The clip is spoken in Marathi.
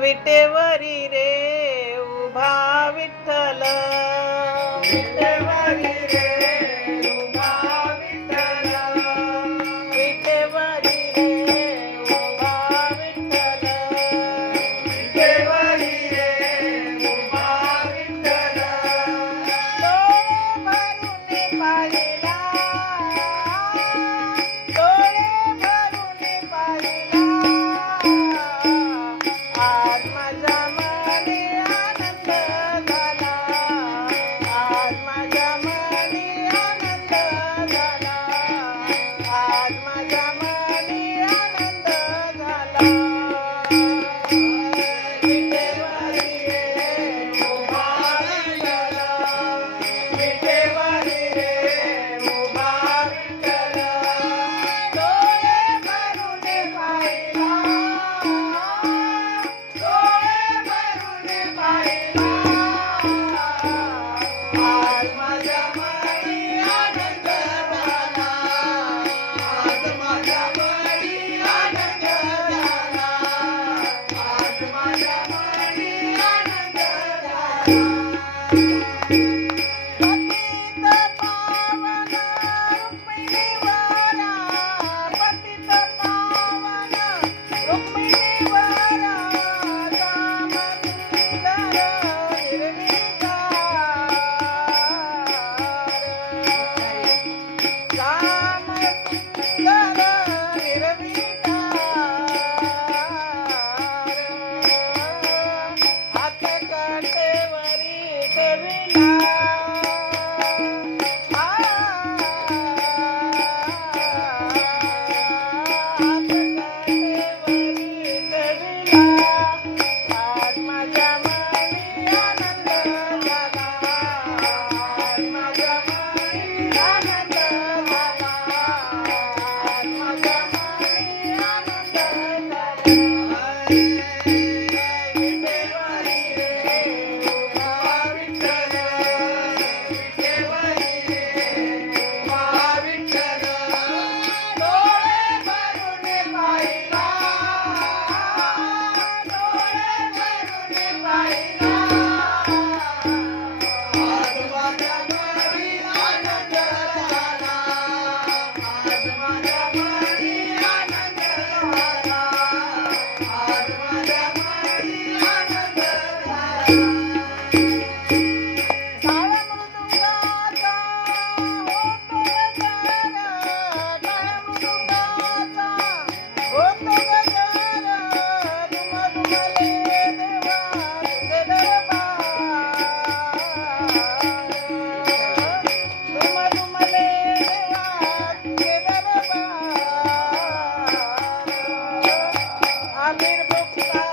विटेवरी रे उभा विठ्ठल, विटेवरी रे उभा विठ्ठल, विटेवरी रे उभा विठ्ठल, विटेवरी रे उभा विठ्ठल, डोळे भरून पाहिला, आज माझ्या मनी आनंद झाला, आज माझ्या मनी आनंद झाला, आज माझ्या मनी आनंद झाला. विटेवरी रे उभा विठ्ठल, विटेवरी रे उभा विठ्ठल, डोळे भरून पाहिला, डोळे भरून पाहिला, आज माझ्या मनी आनंद झाला, आज माझ्या मनी आनंद झाला, आज माझ्या मनी आनंद झाला. पतित पावन रुक्मिणीवरा, पतित पावन रुक्मिणीवरा, श्यामसुंदर निर्विकार, श्यामसुंदर निर्विकार, हात काठेवरी ठेविला, हात काठेवरी ठेविला, आज माझ्या मनी आनंद झाला, आज माझ्या मनी आनंद झाला, आज माझ्या मनी आनंद झाला. विटेवरी रे उभा विठ्ठल, विटेवरी रे उभा विठ्ठल, डोळे भरून पाहिला, डोळे भरून पाहिला, आज माझ्या मनी आनंद झाला, आज माझ्या मनी आनंद झाला, आज माझ्या मनी आनंद झाला. काळमृदुंगाचा होतो गजर, काळमृदुंगाचा होतो गजर, दुमदुमले देवा तुझे दरबार, दुमदुमले देवा तुझे दरबार, आमिर मुक्ता